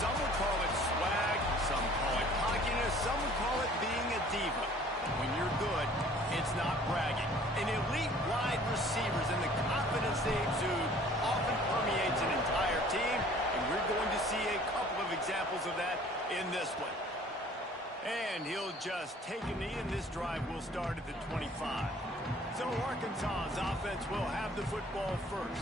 Some would call it swag, some call it cockiness, some would call it being a diva. When you're good, it's not bragging. An elite wide receivers and the confidence they exude often permeates an entire team, and we're going to see a couple of examples of that in this one. And he'll just take a knee, and this drive will start at the 25. So Arkansas's offense will have the football first.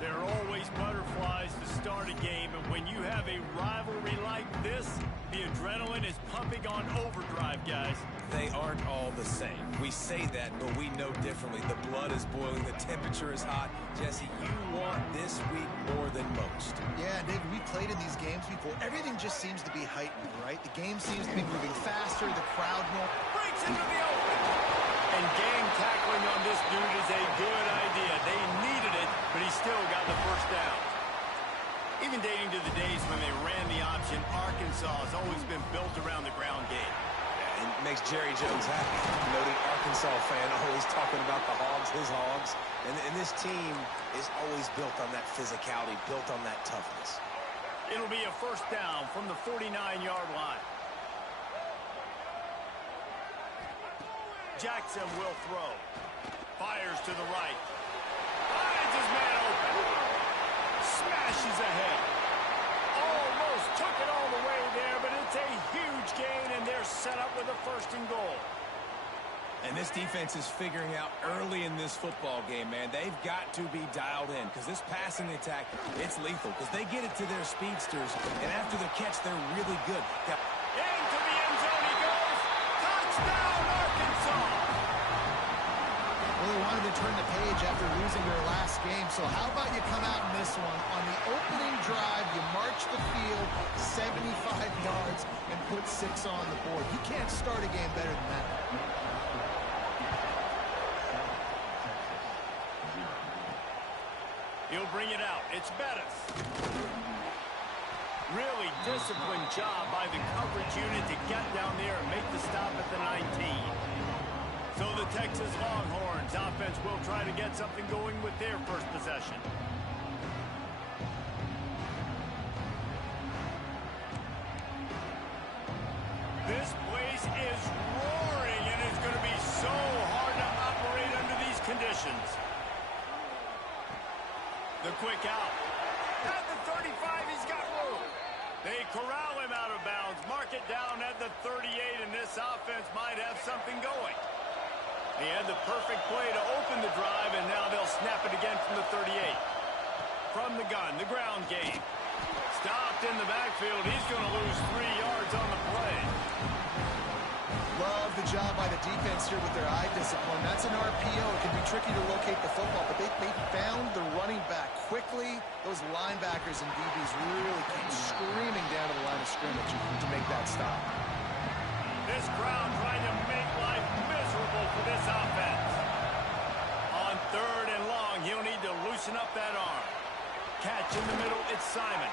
There are always butterflies to start a game, and when you have a rivalry like this, the adrenaline is pumping on overdrive, guys. They aren't all the same. We say that, but we know differently. The blood is boiling, the temperature is hot. Jesse, you want this week more than most. Yeah, David, we played in these games before. Everything just seems to be heightened, right? The game seems to be moving faster, the crowd more. Breaks into the open. And gang tackling on this dude is a good idea. They needed it, but he still got the first down. Even dating to the days when they ran the option, Arkansas has always been built around the ground game. And it makes Jerry Jones happy. Noted Arkansas fan always talking about the Hogs, his Hogs. And this team is always built on that physicality, built on that toughness. It'll be a first down from the 49-yard line. Jackson will throw. Fires to the right. Finds his man open. Smashes ahead. Almost took it all the way there, but it's a huge gain, and they're set up with a first and goal. And this defense is figuring out early in this football game, man. They've got to be dialed in because this passing attack, it's lethal because they get it to their speedsters, and after the catch, they're really good. Into the end zone he goes. Touchdown, Arkansas! Well, they wanted to turn the page after losing their last game, so how about you come out in this one? On the opening drive, you march the field 75 yards and put 6 on the board. You can't start a game better than that. He'll bring it out. It's Bettis. Really disciplined job by the coverage unit to get down there and make the stop at the 19. So the Texas Longhorns offense will try to get something going with their first possession. This place is roaring, and it's going to be so hard to operate under these conditions. The quick out. At the 35, he's got room. They corral him out of bounds, mark it down at the 38, and this offense might have something going. They had the perfect play to open the drive, and now they'll snap it again from the 38. From the gun, the ground game. Stopped in the backfield. He's going to lose 3 yards on the play. Love the job by the defense here with their eye discipline. That's an RPO. It can be tricky to locate the football, but they found the running back quickly. Those linebackers and DBs really came screaming down to the line of scrimmage to make that stop. This crowd trying to make life miserable for this offense. On 3rd and long, he'll need to loosen up that arm. Catch in the middle, it's Simon.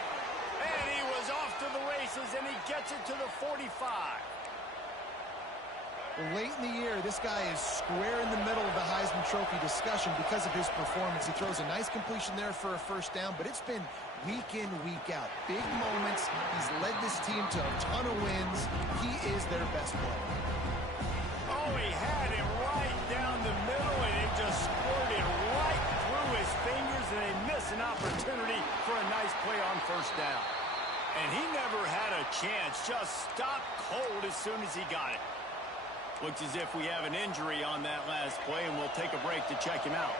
And he was off to the races, and he gets it to the 45. Well, late in the year, this guy is square in the middle of the Heisman Trophy discussion because of his performance. He throws a nice completion there for a first down, but it's been week in, week out. Big moments. He's led this team to a ton of wins. He is their best player. Oh, he had it right down the middle, and it just squirted right through his fingers, and they miss an opportunity for a nice play on first down. And he never had a chance. Just stopped cold as soon as he got it. Looks as if we have an injury on that last play, and we'll take a break to check him out.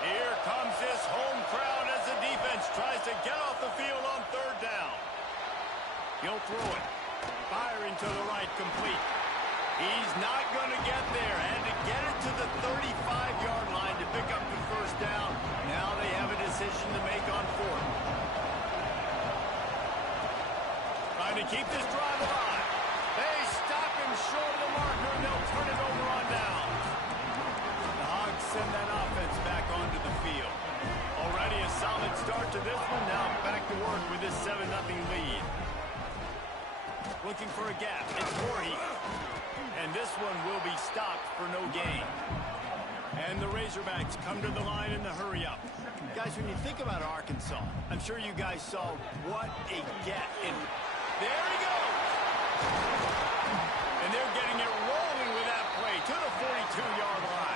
Here comes this home crowd as the defense tries to get off the field on 3rd down. He'll throw it. Firing to the right, complete. He's not going to get there. Had to get it to the 35-yard line to pick up the first down. Now they have a decision to make on 4th. Trying to keep this drive alive. They stop him short of the marker, and they'll turn it over on down. The Hogs send that offense back onto the field. Already a solid start to this one. Now back to work with this 7-0 lead. Looking for a gap. It's Voorhees. And this one will be stopped for no gain. And the Razorbacks come to the line in the hurry-up. Guys, when you think about Arkansas, I'm sure you guys saw what a get. And there he goes. And they're getting it rolling with that play to the 42-yard line.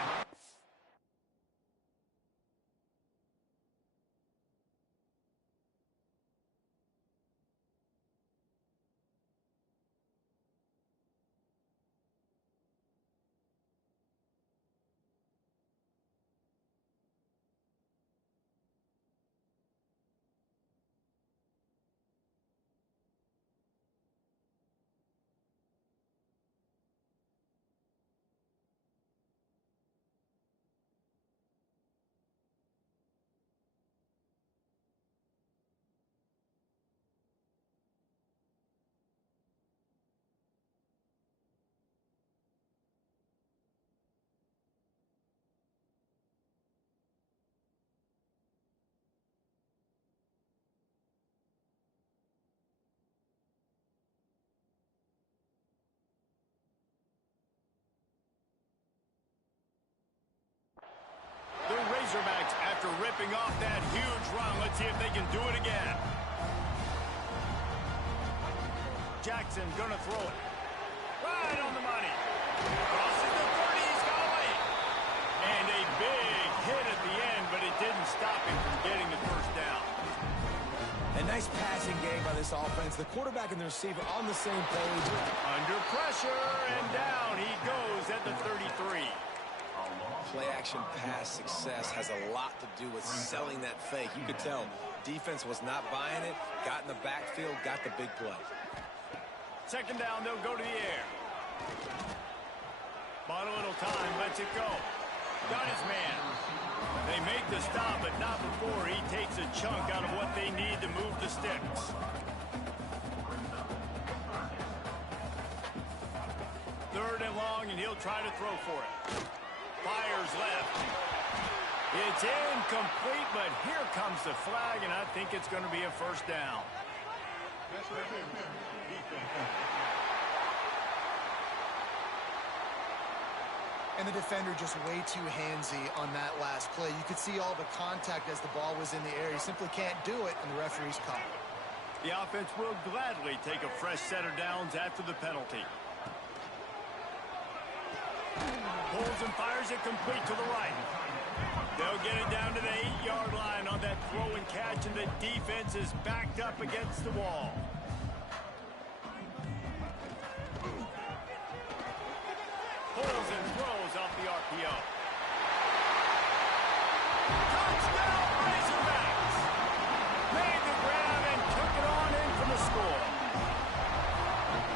Razorbacks, after ripping off that huge run, let's see if they can do it again. Jackson gonna throw it. Right on the money. Crosses the 30, he's got away. And a big hit at the end, but it didn't stop him from getting the first down. A nice passing game by this offense. The quarterback and the receiver on the same page. Under pressure, and down he goes at the 33. Play-action pass success has a lot to do with selling that fake. You could tell defense was not buying it, got in the backfield, got the big play. Second down, they'll go to the air. Bought a little time, lets it go. Got his man. They make the stop, but not before he takes a chunk out of what they need to move the sticks. Third and long, and he'll try to throw for it. Fires left. It's incomplete, but here comes the flag, and I think it's going to be a first down. And the defender just way too handsy on that last play. You could see all the contact as the ball was in the air. He simply can't do it, and the referee's caught. The offense will gladly take a fresh set of downs after the penalty. Pulls and fires it complete to the right. They'll get it down to the 8-yard line on that throw and catch, and the defense is backed up against the wall. Pulls and throws off the RPO. Touchdown, Razorbacks! Made the grab and took it on in for the score.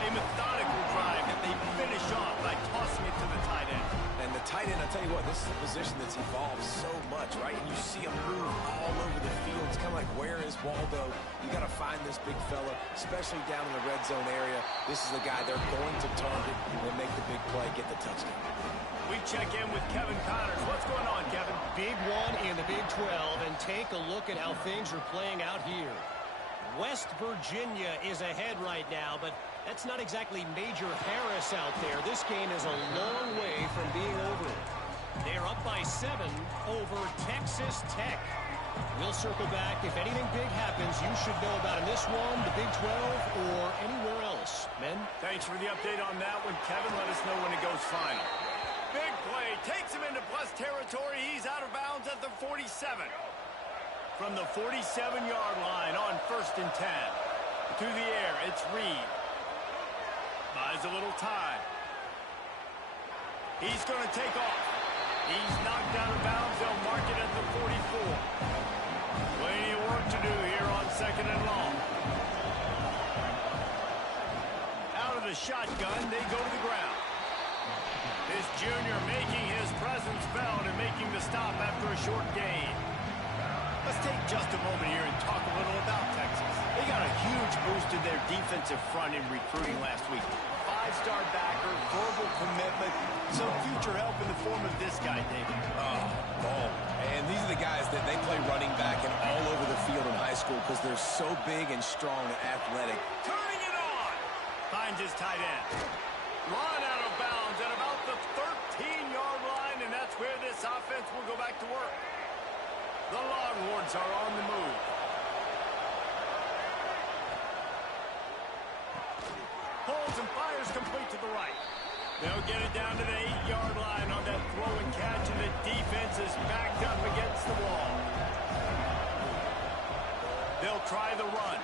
A methodical drive that they finish off by tossing it to the tight end. And the tight end, I'll tell you what, this is a position that's evolved so much, right? And you see him move all over the field. It's kind of like, where is Waldo? You got to find this big fella, especially down in the red zone area. This is the guy they're going to target and make the big play, get the touchdown. We check in with Kevin Connors. What's going on, Kevin? Big one in the Big 12, and take a look at how things are playing out here. West Virginia is ahead right now, but that's not exactly Major Harris out there. This game is a long way from being over. They're up by 7 over Texas Tech. We'll circle back. If anything big happens, you should know about in this one, the Big 12, or anywhere else. Men? Thanks for the update on that one, Kevin. Let us know when it goes final. Big play. Takes him into plus territory. He's out of bounds at the 47. From the 47-yard line on 1st and 10. To the air, it's Reed. Buys a little time. He's going to take off. He's knocked out of bounds. They'll mark it at the 44. Plenty of work to do here on 2nd and long. Out of the shotgun, they go to the ground. This junior making his presence felt and making the stop after a short gain. Let's take just a moment here and talk a little about Texas. They got a huge boost in their defensive front in recruiting last week. 5-star backer, verbal commitment, some future help in the form of this guy, David. And these are the guys that they play running back and all over the field in high school because they're so big and strong and athletic. Turning it on! Finds his tight end. Run out of bounds at about the 13-yard line, and that's clear, this offense will go back to work. The Longhorns are on the move. Holds and fires complete to the right. They'll get it down to the 8-yard line on that throw and catch, and the defense is backed up against the wall. They'll try the run.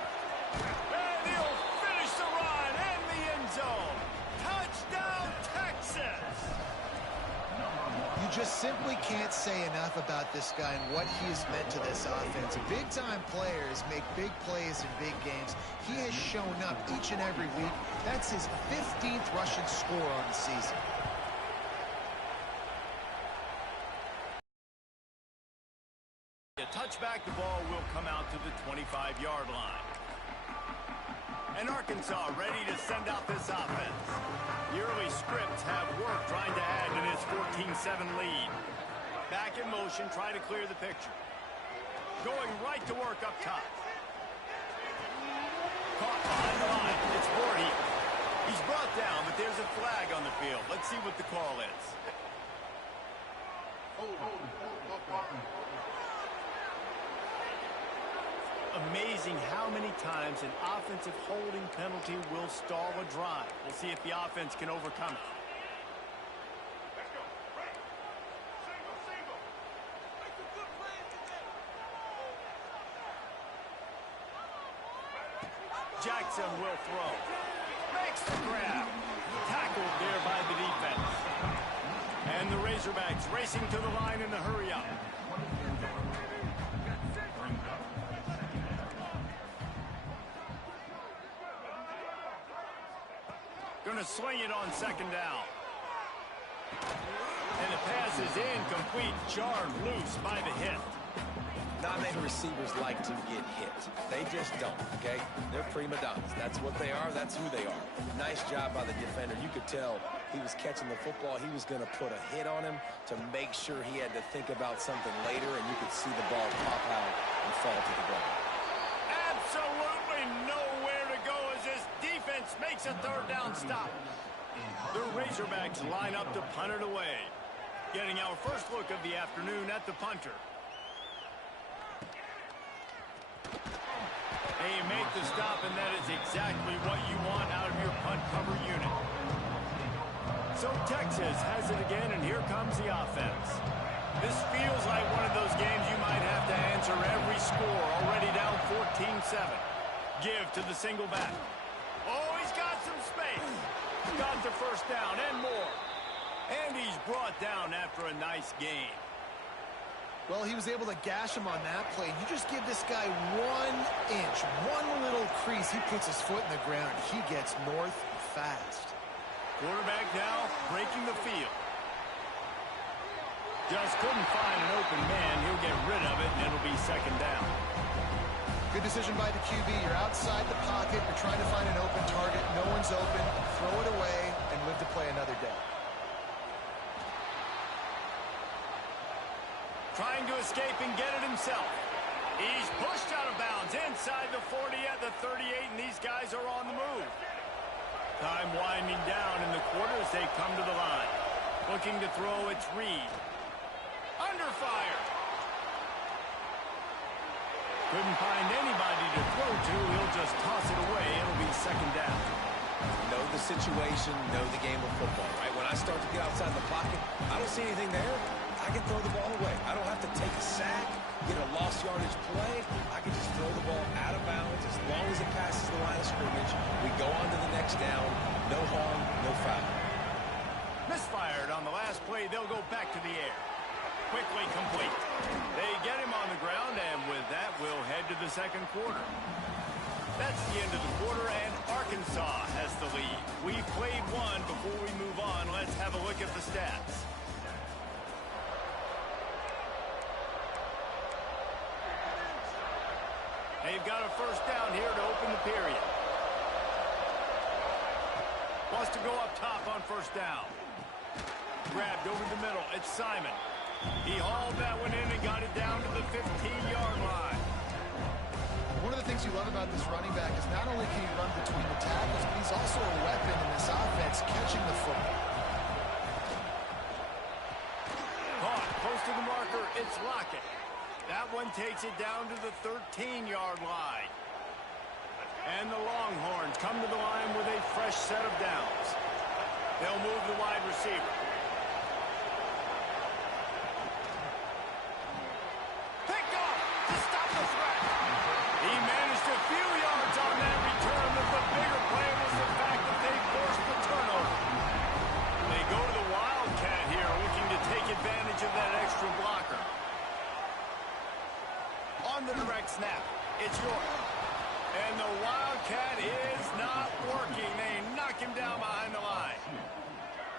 And he'll finish the run in the end zone. Touchdown, Texas! You just simply can't say enough about this guy and what he has meant to this offense. Big-time players make big plays in big games. He has shown up each and every week. That's his 15th rushing score on the season. The touchback, the ball will come out to the 25-yard line. And Arkansas ready to send out this offense. The early scripts have worked trying to add to this 14-7 lead. Back in motion, try to clear the picture. Going right to work up top. Caught behind the line. It's Voorhees. He's brought down, but there's a flag on the field. Let's see what the call is. Amazing how many times an offensive holding penalty will stall a drive. We'll see if the offense can overcome it. Jackson will throw. Makes the grab. Tackled there by the defense. And the Razorbacks racing to the line in the hurry-up. Going to swing it on second down. And the pass is incomplete, jarred loose by the hit. Not many receivers like to get hit. They just don't, okay? They're prima donnas. That's what they are. That's who they are. Nice job by the defender. You could tell he was catching the football. He was going to put a hit on him to make sure he had to think about something later, and you could see the ball pop out and fall to the ground. Absolutely nowhere to go as this defense makes a third down stop. The Razorbacks line up to punt it away. Getting our first look of the afternoon at the punter. They make the stop, and that is exactly what you want out of your punt cover unit. So Texas has it again, and here comes the offense. This feels like one of those games you might have to answer every score. Already down 14-7. Give to the single back. Oh, he's got some space. Got the first down and more. And he's brought down after a nice gain. Well, he was able to gash him on that play. You just give this guy 1 inch, one little crease. He puts his foot in the ground. He gets north fast. Quarterback now breaking the field. Just couldn't find an open man. He'll get rid of it, and it'll be second down. Good decision by the QB. You're outside the pocket. You're trying to find an open target. No one's open. Throw it away and live to play another day. Trying to escape and get it himself. He's pushed out of bounds inside the 40 at the 38, and these guys are on the move. Time winding down in the quarter as they come to the line. Looking to throw, it's Reed. Under fire. Couldn't find anybody to throw to. He'll just toss it away. It'll be second down. Know the situation, know the game of football, right? When I start to get outside the pocket, I don't see anything there. I can throw the ball away. I don't have to take a sack, get a lost yardage play. I can just throw the ball out of bounds as long as it passes the line of scrimmage. We go on to the next down. No harm, no foul. Misfired on the last play. They'll go back to the air. Quickly complete. They get him on the ground, and with that, we'll head to the second quarter. That's the end of the quarter, and Arkansas has the lead. We've played one. Before we move on, let's have a look at the stats. They've got a first down here to open the period. Wants to go up top on first down. Grabbed over the middle. It's Simon. He hauled that one in and got it down to the 15-yard line. One of the things you love about this running back is not only can he run between the tackles, but he's also a weapon in this offense, catching the football. Caught It's Lockett. That one takes it down to the 13-yard line. And the Longhorns come to the line with a fresh set of downs. They'll move the wide receiver. Pick off to stop the threat. He managed a few yards on that return, but the bigger play was the fact that they forced the turnover. They go to the Wildcat here, looking to take advantage of that extra blocker. On the direct snap, it's York. And the Wildcat is not working. They knock him down behind the line.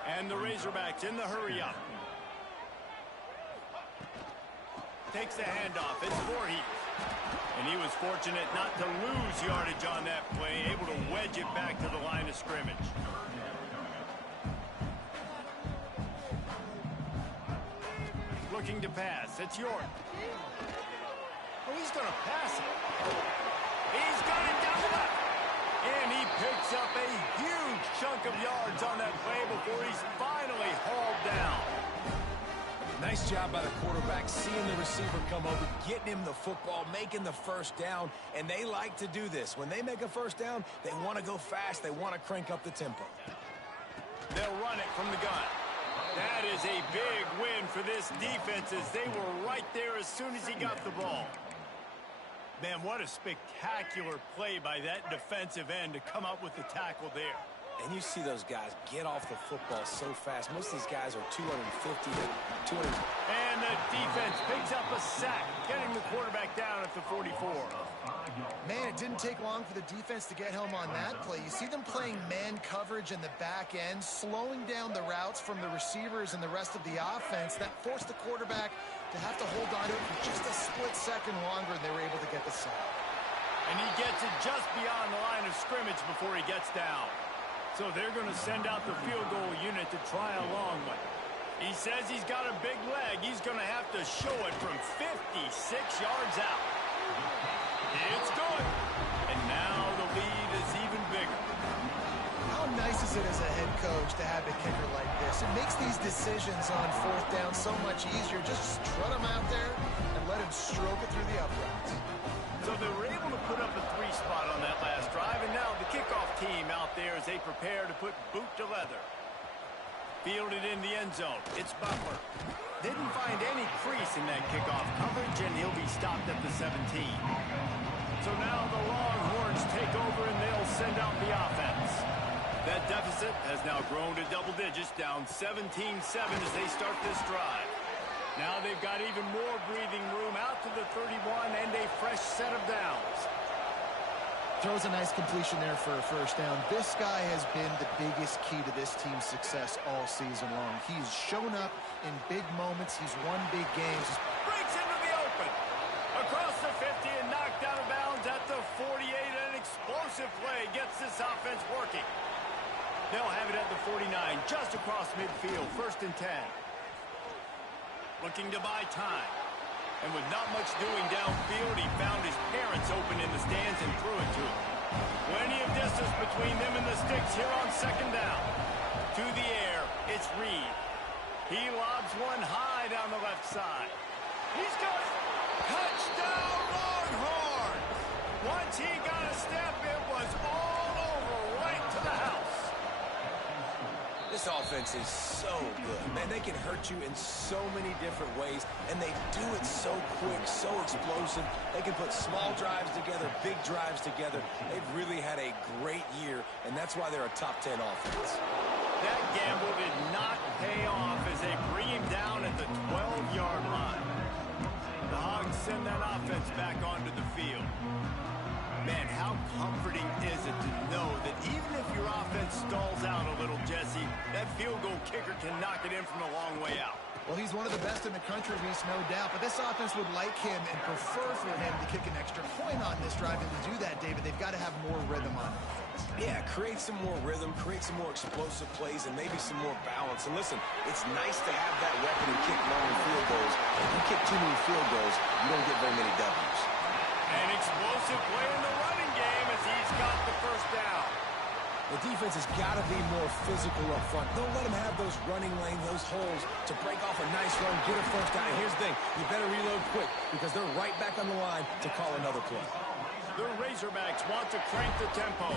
And the Razorbacks in the hurry up. Takes the handoff. It's Voorhees. And he was fortunate not to lose yardage on that play, able to wedge it back to the line of scrimmage. Looking to pass. It's York. Oh, he's going to pass it. He's got it down the left. And he picks up a huge chunk of yards on that play before he's finally hauled down. Nice job by the quarterback, seeing the receiver come over, getting him the football, making the first down, and they like to do this. When they make a first down, they want to go fast. They want to crank up the tempo. They'll run it from the gun. That is a big win for this defense as they were right there as soon as he got the ball. Man, what a spectacular play by that defensive end to come up with the tackle there. And you see those guys get off the football so fast. Most of these guys are 250 to 200. And the defense picks up a sack, getting the quarterback down at the 44. Man, it didn't take long for the defense to get home on that play. You see them playing man coverage in the back end, slowing down the routes from the receivers and the rest of the offense. That forced the quarterback to have to hold on to it for just a split second longer, and they were able to get the sack. And he gets it just beyond the line of scrimmage before he gets down. So they're going to send out the field goal unit to try a long one. He says he's got a big leg. He's going to have to show it from 56 yards out. It's good. And now the lead is even bigger. How nice is it as a head coach to have a kicker like this? It makes these decisions on fourth down so much easier. Just strut him out there and let him stroke it through the uprights. So they were able to put up a 3 spot on that last drive, and now the kickoff team out there as they prepare to put boot to leather. Fielded in the end zone. It's Butler. Didn't find any crease in that kickoff coverage, and he'll be stopped at the 17. So now the Longhorns take over, and they'll send out the offense. That deficit has now grown to double digits, down 17-7 as they start this drive. Now they've got even more breathing room out to the 31 and a fresh set of downs. Throws a nice completion there for a first down. This guy has been the biggest key to this team's success all season long. He's shown up in big moments. He's won big games. Breaks into the open. Across the 50 and knocked out of bounds at the 48. An explosive play gets this offense working. They'll have it at the 49, just across midfield, 1st and 10. Looking to buy time. And with not much doing downfield, he found his parents open in the stands and threw it to him. Plenty of distance between them and the sticks here on 2nd down. To the air, it's Reed. He lobs one high down the left side. He's got it. Touchdown, Longhorns! Once he got a step, it was all over right to the house. This offense is so good. Man, they can hurt you in so many different ways, and they do it so quick, so explosive. They can put small drives together, big drives together. They've really had a great year, and that's why they're a top 10 offense. That gamble did not pay off as they bring him down at the 12-yard line. The Hogs send that offense back onto the field. Man, how comforting is it to know that even if your offense stalls out a little, Jesse, that field goal kicker can knock it in from a long way out. Well, he's one of the best in the country, Reese, no doubt. But this offense would like him and prefer for him to kick an extra point on this drive. And to do that, David, they've got to have more rhythm on offense. Yeah, create some more rhythm, create some more explosive plays, and maybe some more balance. And listen, it's nice to have that weapon and kick long field goals. If you kick too many field goals, you don't get very many W's. An explosive play in the running game as he's got the first down. The defense defense has got to be more physical up front. Don't let them have those running lanes, those holes to break off a nice run, get a first down. And here's the thing, you better reload quick because they're right back on the line to call another play. The Razorbacks want to crank the tempo.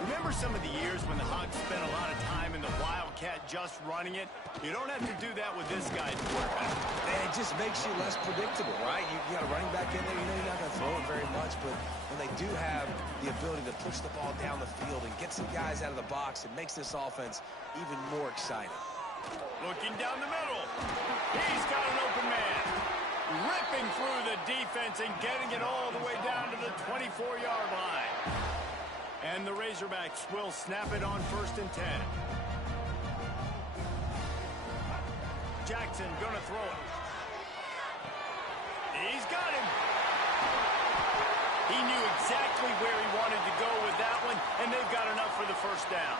Remember some of the years when the Hogs spent a lot of time in the Wildcat just running it? You don't have to do that with this guy's quarterback. And it just makes you less predictable, right? You got a running back in there, you know you're not going to throw it very much, but when they do have the ability to push the ball down the field and get some guys out of the box, it makes this offense even more exciting. Looking down the middle. He's got an open man. Ripping through the defense and getting it all the way down to the 24-yard line. And the Razorbacks will snap it on 1st and 10. Jackson gonna throw it. He's got him. He knew exactly where he wanted to go with that one, and they've got enough for the first down.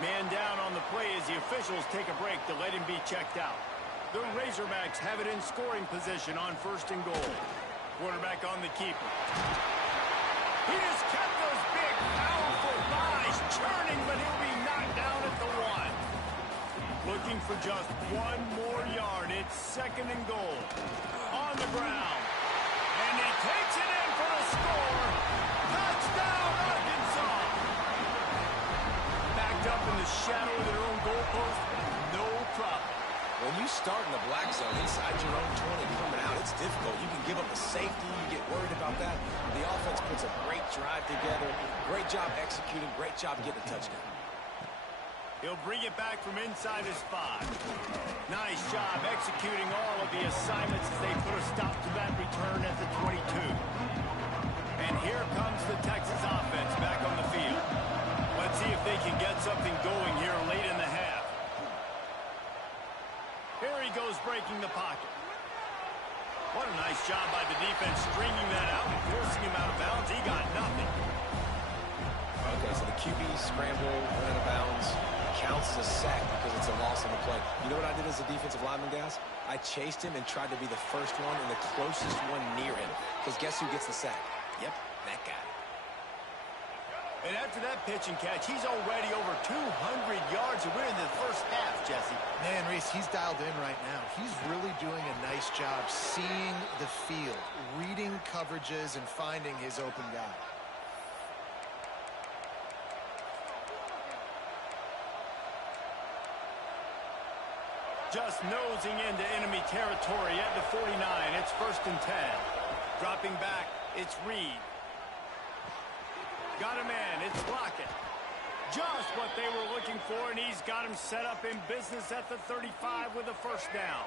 Man down on the play as the officials take a break to let him be checked out. The Razorbacks have it in scoring position on 1st and goal. Quarterback on the keeper. He just kept those big, powerful thighs churning, but he'll be knocked down at the 1. Looking for just one more yard. It's 2nd and goal. On the ground. And he takes it in for a score. Touchdown, Arkansas. Backed up in the shadow of their own goalpost. No problem. When you start in the black zone inside your own 20 coming out, it's difficult. You can give up the safety. You get worried about that. The offense puts a great drive together. Great job executing. Great job getting a touchdown. He'll bring it back from inside his 5. Nice job executing all of the assignments as they put a stop to that return at the 22. And here comes the Texas offense back on the field. Let's see if they can get something going here late in the half. Here he goes breaking the pocket. What a nice job by the defense stringing that out and forcing him out of bounds. He got nothing. Okay, so the QB scramble, went out of bounds, counts as a sack because it's a loss on the play. You know what I did as a defensive lineman, guys? I chased him and tried to be the first one and the closest one near him. Because guess who gets the sack? Yep, that guy. And after that pitch and catch, he's already over 200 yards and we're in the first half, Jesse. Man, Reese, he's dialed in right now. He's really doing a nice job seeing the field, reading coverages, and finding his open guy. Just nosing into enemy territory at the 49. It's 1st and 10. Dropping back, it's Reed. Got a man, it's Lockett. Just what they were looking for, and he's got him set up in business at the 35 with a first down.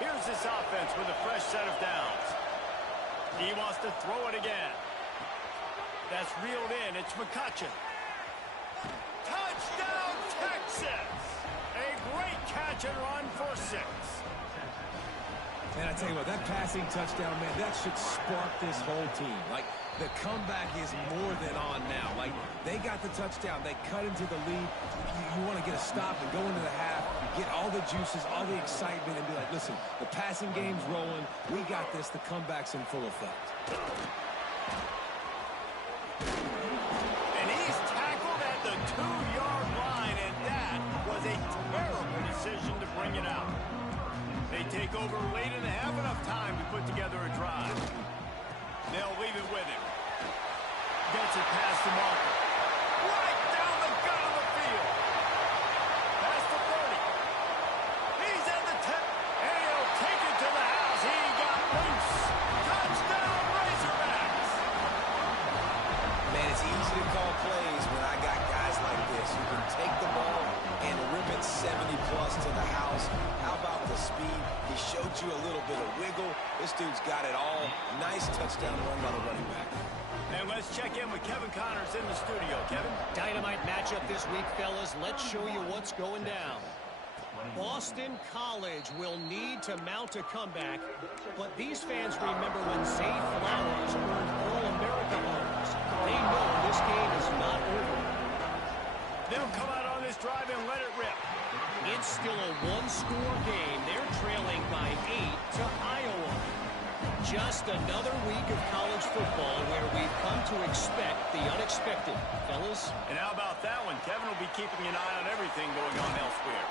Here's this offense with a fresh set of downs. He wants to throw it again. That's reeled in, it's McCutcheon. Touchdown, Texas! A great catch and run for 6. Man, I tell you what, that passing touchdown, man, that should spark this whole team. Like, the comeback is more than on now. Like, they got the touchdown. They cut into the lead. You want to get a stop and go into the half, get all the juices, all the excitement, and be like, listen, the passing game's rolling. We got this. The comeback's in full effect. And he's tackled at the 2-yard line, and that was a terrible decision to bring it out. They take over late in the half, enough time to put together a drive. They'll leave it with him. Gets it past the marker. Right down the gut of the field. Past the 30. He's at the 10. And he'll take it to the house. He got loose. Touchdown, Razorbacks. Man, it's easy to call plays when I got guys like this who can take the ball and rip it 70-plus to the house. How about the speed? He showed you a little bit of wiggle. This dude's got it all. Nice touchdown run by the running back. And let's check in with Kevin Connors in the studio. Kevin? Dynamite matchup this week, fellas. Let's show you what's going down. Boston College will need to mount a comeback, but these fans remember when Zay Flowers earned All-America honors. They know this game is not over. They'll come out on this drive and let it rip. It's still a one-score game. They're trailing by 8 to Iowa. just another week of college football where we've come to expect the unexpected. Fellas? And how about that one? Kevin will be keeping an eye on everything going on elsewhere.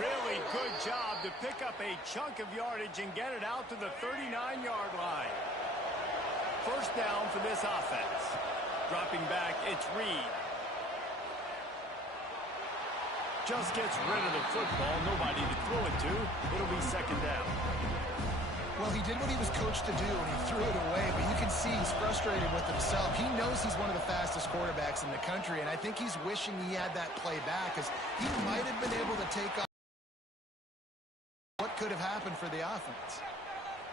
Really good job to pick up a chunk of yardage and get it out to the 39-yard line. First down for this offense. Dropping back, it's Reed. Just gets rid of the football. Nobody to throw it to. It'll be second down. Well, he did what he was coached to do, and he threw it away, but you can see he's frustrated with himself. He knows he's one of the fastest quarterbacks in the country, and I think he's wishing he had that play back, because he might have been able to take on what could have happened for the offense.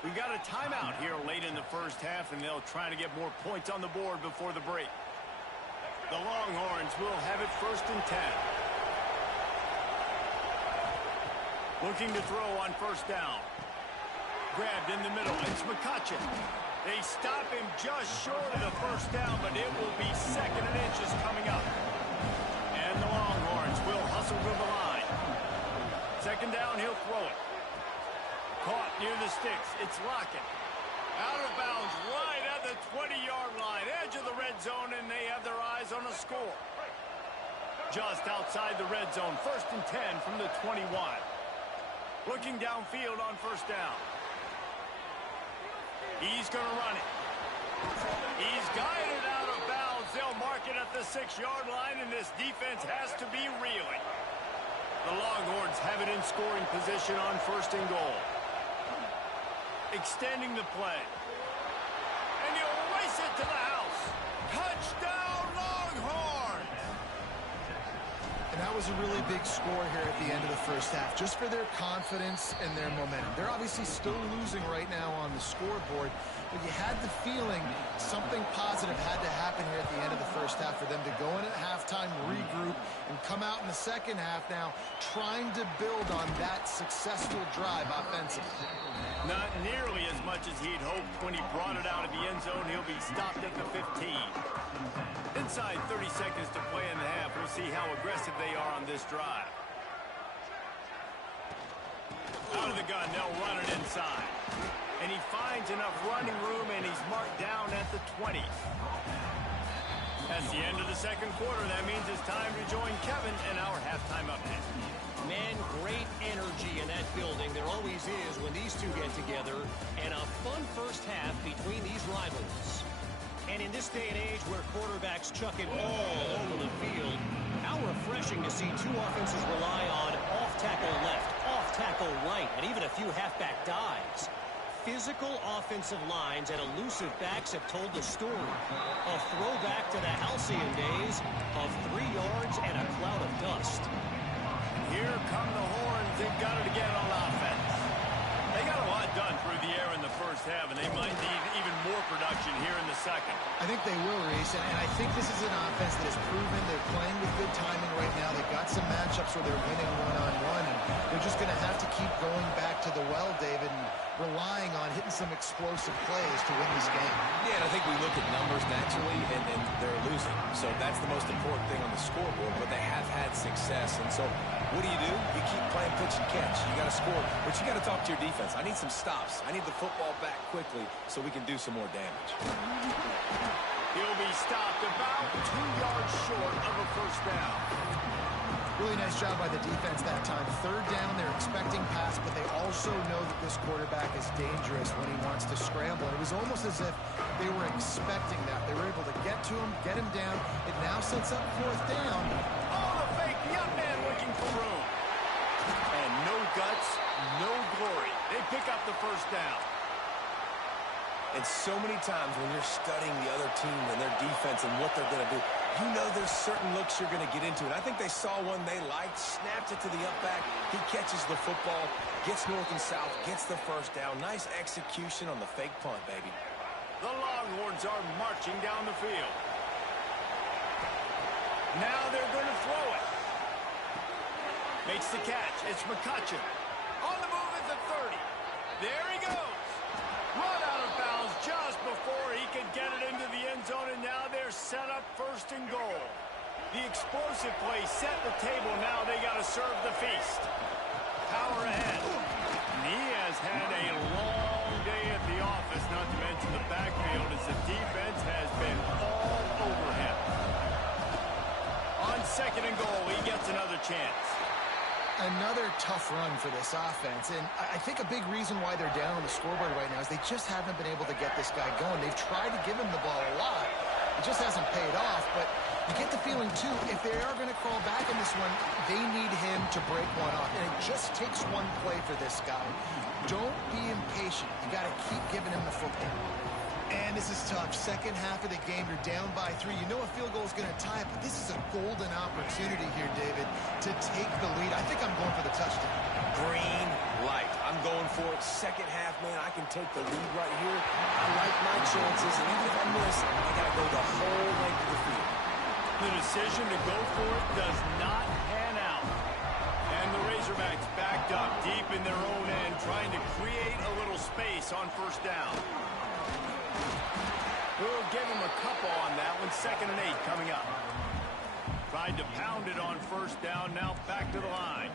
We've got a timeout here late in the first half, and they'll try to get more points on the board before the break. The Longhorns will have it first and 10. Looking to throw on first down. Grabbed in the middle. It's McCutcheon. They stop him just short of the first down, but it will be second and inches coming up. And the Longhorns will hustle to the line. Second down, he'll throw it. Caught near the sticks. It's Lockett. Out of bounds right at the 20-yard line. Edge of the red zone, and they have their eyes on a score. Just outside the red zone. First and 10 from the 21. Looking downfield on first down. He's going to run it. He's guided out of bounds. They'll mark it at the 6-yard line, and this defense has to be reeling. The Longhorns have it in scoring position on first and goal. Extending the play. And he'll race it to the house. Touchdown, Longhorns! And that was a really big score here at the end of the first half, just for their confidence and their momentum. They're obviously still losing right now on the scoreboard, but you had the feeling something positive had to happen here at the end of the first half for them to go in at halftime, regroup, and come out in the second half now trying to build on that successful drive offensively. Not nearly as much as he'd hoped when he brought it out of the end zone. He'll be stopped at the 15. Inside 30 seconds to play in the half. We'll see how aggressive they are on this drive. Out of the gun, they'll run it inside. And he finds enough running room, and he's marked down at the 20. That's the end of the second quarter. That means it's time to join Kevin in our halftime update. Man, great energy in that building. There always is when these two get together. And a fun first half between these rivals. And in this day and age where quarterbacks chuck it all over the field, how refreshing to see two offenses rely on off-tackle left, off-tackle right, and even a few halfback dives. Physical offensive lines and elusive backs have told the story. A throwback to the halcyon days of 3 yards and a cloud of dust. Here come the Horns. They've got it again on offense. They got a lot done through the air in the first half, and they might need even more production here in the second. I think they will, Reese, and I think this is an offense that has proven they're playing with good timing right now. They've got some matchups where they're winning one-on-one, and they're just going to have to keep going back to the well, David, and relying on hitting some explosive plays to win this game. Yeah, and I think we look at numbers naturally, and they're losing. So that's the most important thing on the scoreboard, but they have had success. And so what do? You keep playing pitch and catch. You got to score, but you got to talk to your defense. I need some stops. I need the football back quickly so we can do some more damage. He'll be stopped about 2 yards short of a first down. Really nice job by the defense that time. Third down, they're expecting pass, but they also know that this quarterback is dangerous when he wants to scramble. It was almost as if they were expecting that. They were able to get to him, get him down. It now sets up fourth down. Oh, the fake. The up man looking for room. And no guts, no glory. They pick up the first down. And so many times when you're studying the other team and their defense and what they're going to do, you know there's certain looks you're going to get into. And I think they saw one they liked, snapped it to the up back. He catches the football, gets north and south, gets the first down. Nice execution on the fake punt, baby. The Longhorns are marching down the field. Now they're going to throw it. Makes the catch. It's McCutcheon. On the move at the 30. There he goes. Run out of bounds just before he could get it into the end zone, and now they're set up first and goal. The explosive play set the table. Now they got to serve the feast. Power ahead. And he has had a long day at the office. second and goal. He gets another chance. Another tough run for this offense, and I think a big reason why they're down on the scoreboard right now is they just haven't been able to get this guy going. They've tried to give him the ball a lot. It just hasn't paid off, but you get the feeling, too, if they are going to crawl back in this one, they need him to break one off, and it just takes one play for this guy. Don't be impatient. You got to keep giving him the football. And this is tough. Second half of the game, you're down by 3. You know a field goal is going to tie it, but this is a golden opportunity here, David, to take the lead. I think I'm going for the touchdown. Green light. I'm going for it. Second half, man, I can take the lead right here. I like my chances, and even if I miss, I got to go the whole length of the field. The decision to go for it does not pan out. And the Razorbacks backed up deep in their own end, trying to create a little space on first down. We'll give him a couple on that one. 2nd and 8 coming up. Tried to pound it on first down. Now back to the line.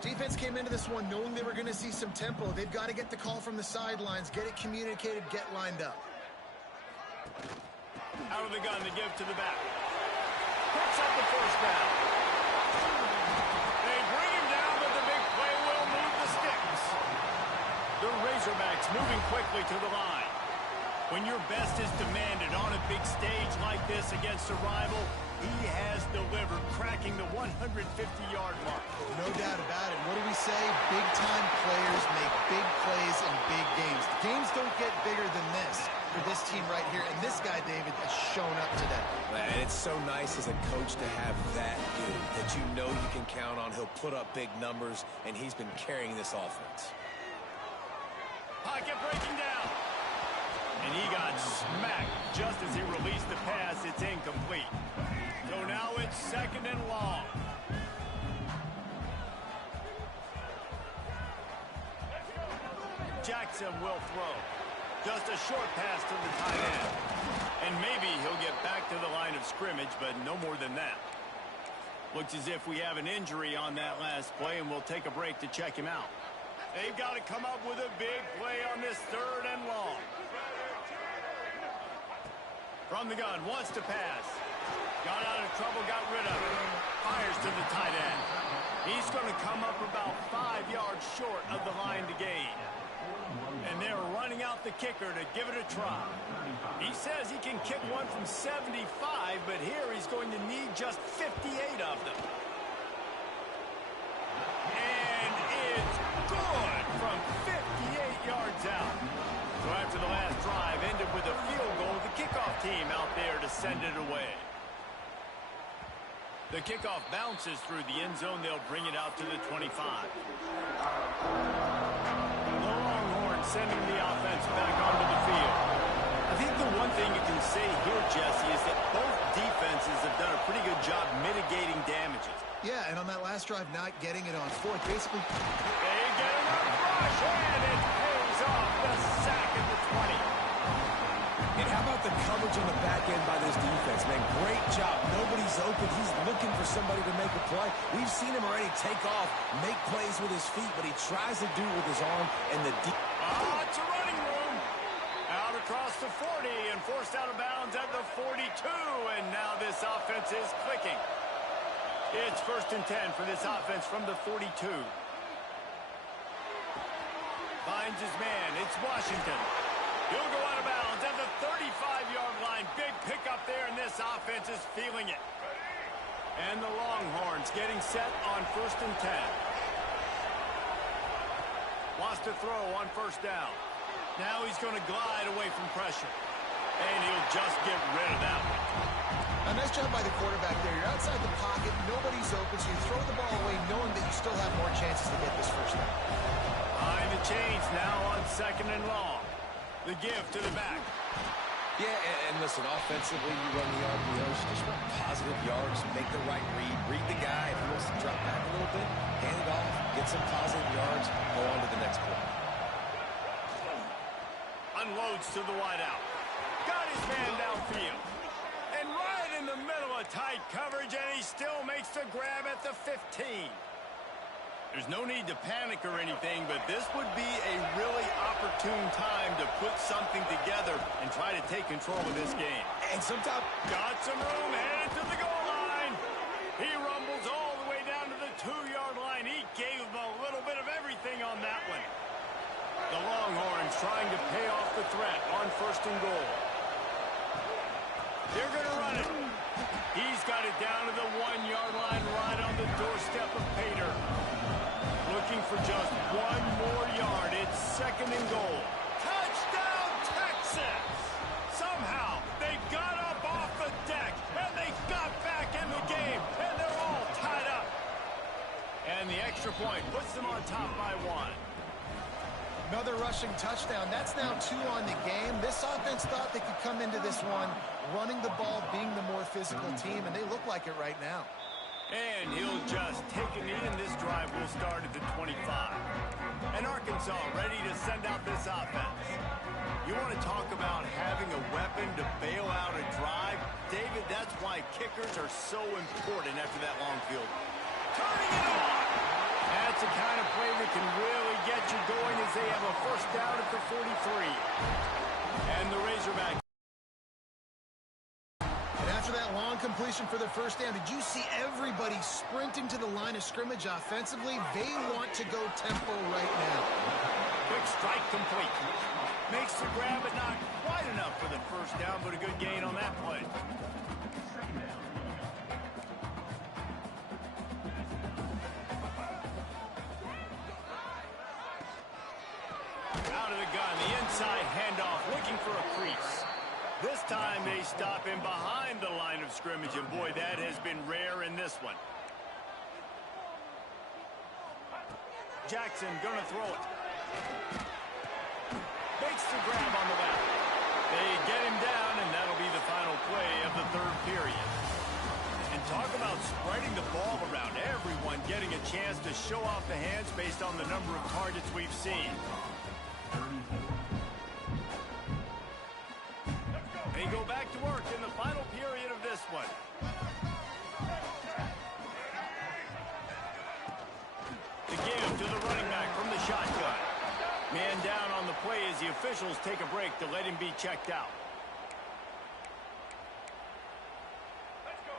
Defense came into this one knowing they were going to see some tempo. They've got to get the call from the sidelines, get it communicated, get lined up. Out of the gun to give to the back. Picks up the first down. They bring him down, but the big play will move the sticks. The Razorbacks moving quickly to the line. When your best is demanded on a big stage like this against a rival, he has delivered, cracking the 150-yard mark. No doubt about it. What do we say? Big-time players make big plays in big games. The games don't get bigger than this for this team right here, and this guy, David, has shown up today. And it's so nice as a coach to have that dude that you know you can count on. He'll put up big numbers, and he's been carrying this offense. Pocket breaking down. And he got smacked just as he released the pass. It's incomplete. So now it's 2nd and long. Jackson will throw. Just a short pass to the tight end. And maybe he'll get back to the line of scrimmage, but no more than that. Looks as if we have an injury on that last play, and we'll take a break to check him out. They've got to come up with a big play on this 3rd and long. From the gun, wants to pass. Got out of trouble, got rid of it. Fires to the tight end. He's going to come up about 5 yards short of the line to gain. And they're running out the kicker to give it a try. He says he can kick one from 75, but here he's going to need just 58 of them. And it's good from 58 yards out. So after the last drive ended with a field goal, the kickoff team out there to send it away. The kickoff bounces through the end zone. They'll bring it out to the 25. The Longhorns sending the offense back onto the field. I think the one thing you can say here, Jesse, is that both defenses have done a pretty good job mitigating damages. Yeah, and on that last drive, not getting it on 4th, basically. They get enough rush, and it pays off. The sack at the 20. And how about the coverage on the back end by this defense, man? Great job. Nobody's open. He's looking for somebody to make a play. We've seen him already take off, make plays with his feet, but he tries to do it with his arm and the deep. It's a running room. Out across the 40 and forced out of bounds at the 42, and now this offense is clicking. It's 1st and 10 for this offense from the 42. Finds his man. It's Washington. He'll go out of bounds at the 35-yard line. Big pickup there, and this offense is feeling it. And the Longhorns getting set on 1st and 10. Wants to throw on first down. Now he's going to glide away from pressure. And he'll just get rid of that one. A nice job by the quarterback there. You're outside the pocket. Nobody's open, so you throw the ball away knowing that you still have more chances to get this first down. Behind the chains now on 2nd and long. The give to the back. Yeah, and listen, offensively, you run the RPOs, just run positive yards, make the right read the guy. If he wants to drop back a little bit, hand it off, get some positive yards, go on to the next play. Unloads to the wideout. Got his man downfield. And right in the middle of tight coverage, and he still makes the grab at the 15. There's no need to panic or anything, but this would be a really opportune time to put something together and try to take control of this game. And sometimes got some room, headed to the goal line. He rumbles all the way down to the 2-yard line. He gave him a little bit of everything on that one. The Longhorns trying to pay off the threat on 1st and goal. They're going to run it. He's got it down to the 1-yard line right on the doorstep of Pater. Looking for just 1 more yard. It's 2nd and goal. Touchdown, Texas! Somehow, they got up off the deck, and they got back in the game, and they're all tied up. And the extra point puts them on top by 1. Another rushing touchdown. That's now 2 on the game. This offense thought they could come into this one running the ball, being the more physical team, and they look like it right now. And he'll just take a knee, and this drive will start at the 25. And Arkansas ready to send out this offense. You want to talk about having a weapon to bail out a drive? David, that's why kickers are so important after that long field. Turning it on! That's the kind of play that can really get you going as they have a 1st down at the 43. And the Razorbacks. And after that long completion for the 1st down, did you see everybody sprinting to the line of scrimmage offensively? They want to go tempo right now. Quick strike complete. Makes the grab, but not quite enough for the 1st down, but a good gain on that play. Out of the gun, the inside handoff, looking for a crease. This time they stop him behind the line of scrimmage, and boy, that has been rare in this one. Jackson gonna throw it. Makes the grab on the back. They get him down, and that'll be the final play of the 3rd period. And talk about spreading the ball around. Everyone getting a chance to show off the hands based on the number of targets we've seen. They go back to work in the final period of this one. The give to the running back from the shotgun. Man down on the play as the officials take a break to let him be checked out.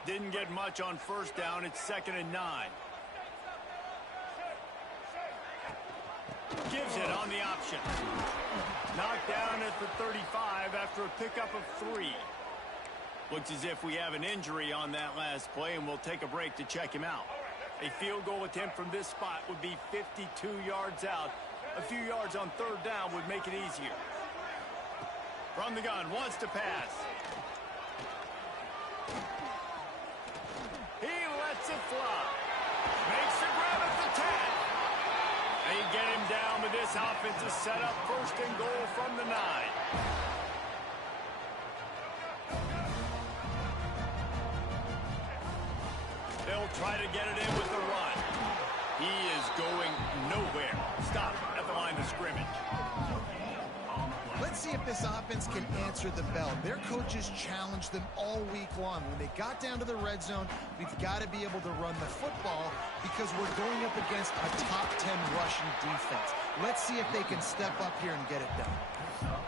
Didn't get much on 1st down. It's 2nd and 9. Gives it on the option. Knocked down at the 35 after a pickup of 3. Looks as if we have an injury on that last play, and we'll take a break to check him out. A field goal attempt from this spot would be 52 yards out. A few yards on 3rd down would make it easier. From the gun, wants to pass. He lets it fly. Makes the grab at the 10. They get him down, but this offense is set up 1st and goal from the 9. They'll try to get it in with the run. He is going nowhere. Stop at the line of scrimmage. Let's see if this offense can answer the bell. Their coaches challenged them all week long. When they got down to the red zone, we've got to be able to run the football because we're going up against a top 10 rushing defense. Let's see if they can step up here and get it done.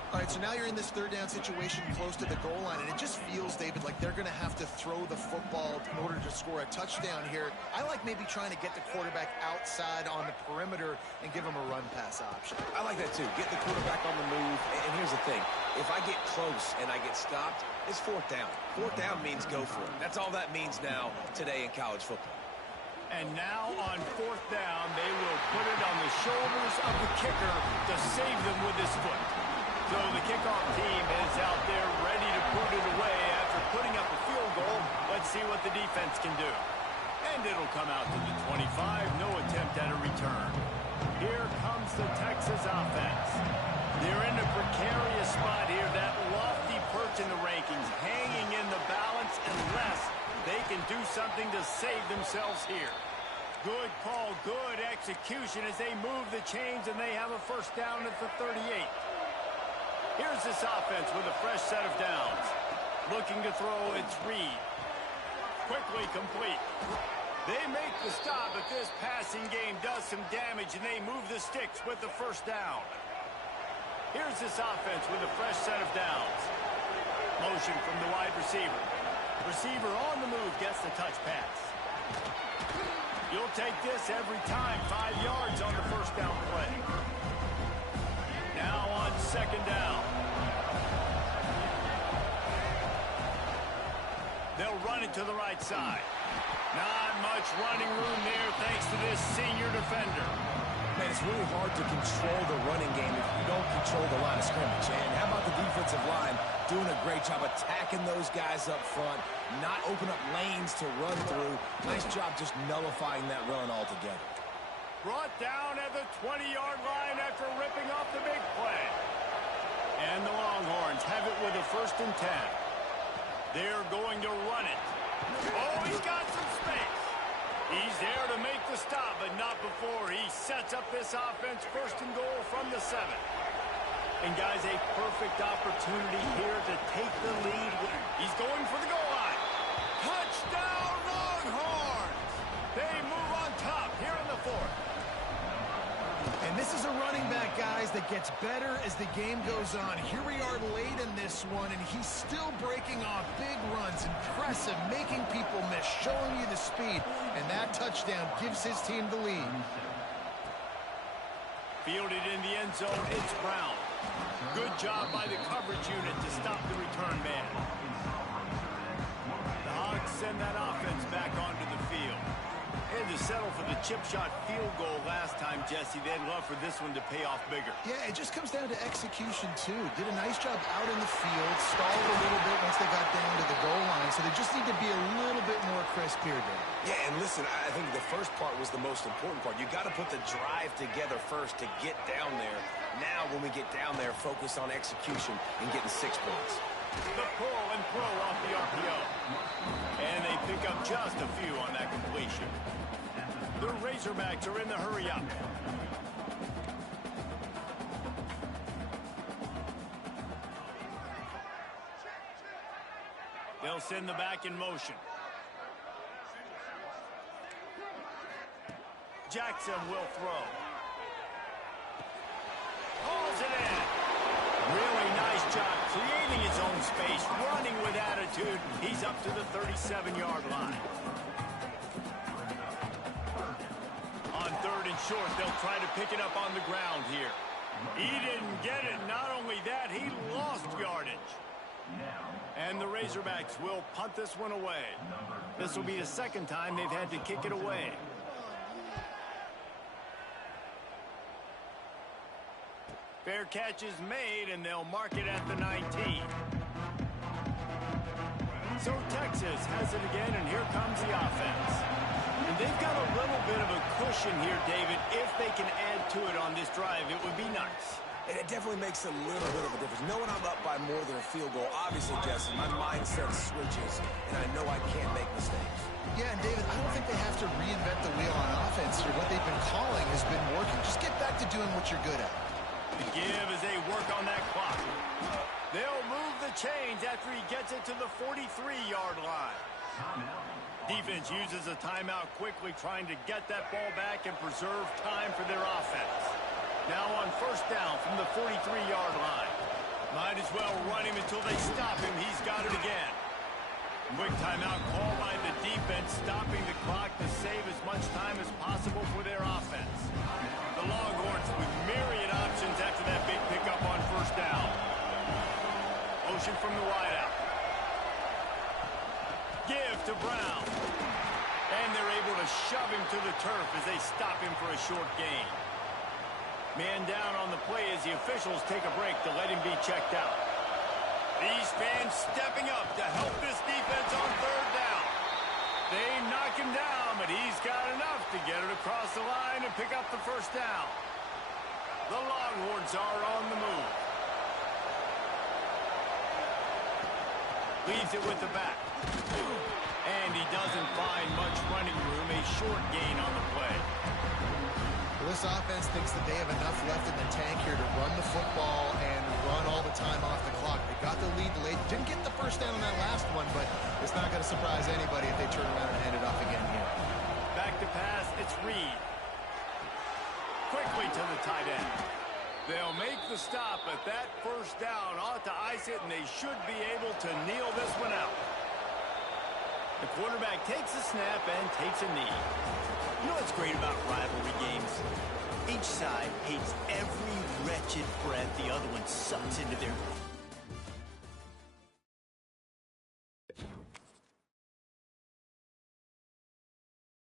All right, so now you're in this 3rd down situation close to the goal line, and it just feels, David, like they're going to have to throw the football in order to score a touchdown here. I like maybe trying to get the quarterback outside on the perimeter and give him a run-pass option. I like that, too. Get the quarterback on the move. And here's the thing. If I get close and I get stopped, it's 4th down. 4th down means go for it. That's all that means now today in college football. And now on 4th down, they will put it on the shoulders of the kicker to save them with his foot. So the kickoff team is out there ready to put it away after putting up a field goal. Let's see what the defense can do. And it'll come out to the 25. No attempt at a return. Here comes the Texas offense. They're in a precarious spot here. That lofty perch in the rankings hanging in the balance unless they can do something to save themselves here. Good call, good execution as they move the chains, and they have a 1st down at the 38. Here's this offense with a fresh set of downs. Looking to throw, it's Reed. Quickly complete. They make the stop, but this passing game does some damage, and they move the sticks with the 1st down. Here's this offense with a fresh set of downs. Motion from the wide receiver. Receiver on the move gets the touch pass. You'll take this every time. 5 yards on the first down play. Now on second down. They'll run it to the right side. Not much running room there thanks to this senior defender. Man, it's really hard to control the running game if you don't control the line of scrimmage. And how about the defensive line doing a great job attacking those guys up front, not open up lanes to run through. Nice job just nullifying that run altogether. Brought down at the 20-yard line after ripping off the big play. And the Longhorns have it with a 1st and 10. They're going to run it. Oh, he's got some space. He's there to make the stop, but not before he sets up this offense 1st and goal from the 7. And, guys, a perfect opportunity here to take the lead. He's going for the goal line. Touchdown, Longhorns! They move on top here in the 4th. And this is a running back, guys, that gets better as the game goes on. Here we are late in this one, and he's still breaking off big runs. Impressive, making people miss, showing you the speed. And that touchdown gives his team the lead. Fielded in the end zone, it's Brown. Good job by the coverage unit to stop the return man. The Hogs send that offense back onto the field. Had to settle for the chip shot field goal last time, Jesse. They'd love for this one to pay off bigger. Yeah, it just comes down to execution, too. Did a nice job out in the field, stalled a little bit once they got down to the goal line, so they just need to be a little bit more crisp here, Dave. Yeah, and listen, I think the first part was the most important part. You got to put the drive together first to get down there. Now, when we get down there, focus on execution and getting 6 points. The pull and throw off the RPO. And they pick up just a few on that completion. The Razorbacks are in the hurry-up. They'll send the back in motion. Jackson will throw. Hauls it in. Really nice job creating his own space, running with attitude. He's up to the 37-yard line. On 3rd and short, they'll try to pick it up on the ground here. He didn't get it. Not only that, he lost yardage. And the Razorbacks will punt this one away. This will be the 2nd time they've had to kick it away. Fair catch is made, and they'll mark it at the 19. So Texas has it again, and here comes the offense. And they've got a little bit of a cushion here, David. If they can add to it on this drive, it would be nice. And it definitely makes a little bit of a difference. Knowing I'm up by more than a field goal, obviously, Jesse, my mindset switches, and I know I can't make mistakes. Yeah, and David, I don't think they have to reinvent the wheel on offense here. What they've been calling has been working. Just get back to doing what you're good at. The give as they work on that clock. They'll move the chains after he gets it to the 43-yard line. Defense uses a timeout quickly, trying to get that ball back and preserve time for their offense. Now on 1st down from the 43-yard line. Might as well run him until they stop him. He's got it again. Quick timeout call by the defense, stopping the clock to save as much time as possible for their offense. The Longhorns with myriad options after that big pickup on 1st down. Motion from the wideout. Give to Brown. And they're able to shove him to the turf as they stop him for a short gain. Man down on the play as the officials take a break to let him be checked out. These fans stepping up to help this defense on 3rd down. They knock him down, but he's got enough to get it across the line and pick up the 1st down. The Longhorns are on the move. Leaves it with the back. And he doesn't find much running room. A short gain on the play. Well, this offense thinks that they have enough left in the tank here to run the football and run all the time off the clock. They got the lead late. Didn't get the 1st down on that last one, but it's not going to surprise anybody if they turn around and hand it off again here. Back to pass, it's Reed. Quickly to the tight end. They'll make the stop, but that 1st down ought to ice it, and they should be able to kneel this one out. The quarterback takes a snap and takes a knee. You know what's great about rivalry games? Each side hates every wretched breath the other one sucks into their